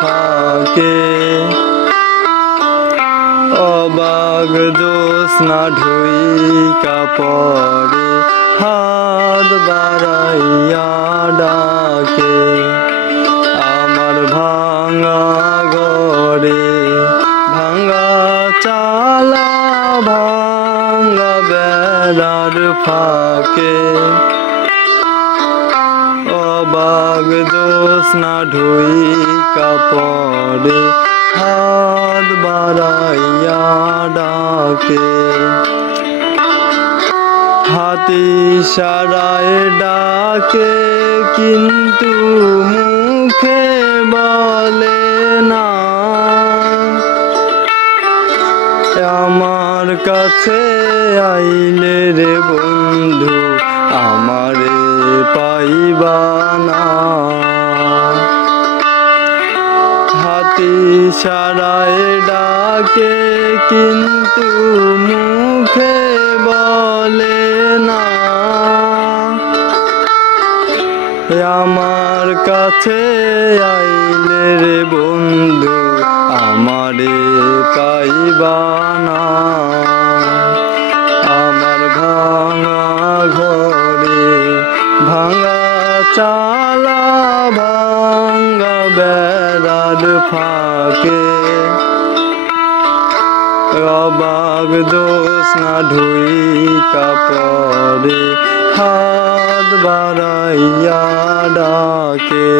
ফাঁকে অবাক জ্যোৎস্না ঢুইকা পড়ে হাত বাড়াইয়া ডাকে আমার ভাঙা ঘরে ভাঙা চালা ভাঙা বেড়ার ফাঁকে অবাক জ্যোৎস্না ঢুইকা পড়ে হাত বাড়াইয়া ডাকে হাতি সারায় ডাকে কিন্তু মুখে বলে না আমার কাছে আইলে রে বন্ধু আমারে পাইবা না হাতি সারায় ডাকে কিন্তু মুখে বলে না আমার কাছে আইলে রে বন্ধু আমারে পাইবা না আমার ভাঙা ঘরে ভাঙা চালা ভাঙা বেড়ার ফাঁকে অবাক জ্যোৎস্না ঢুইকা পড়ে হাত বাড়াইয়া ডাকে।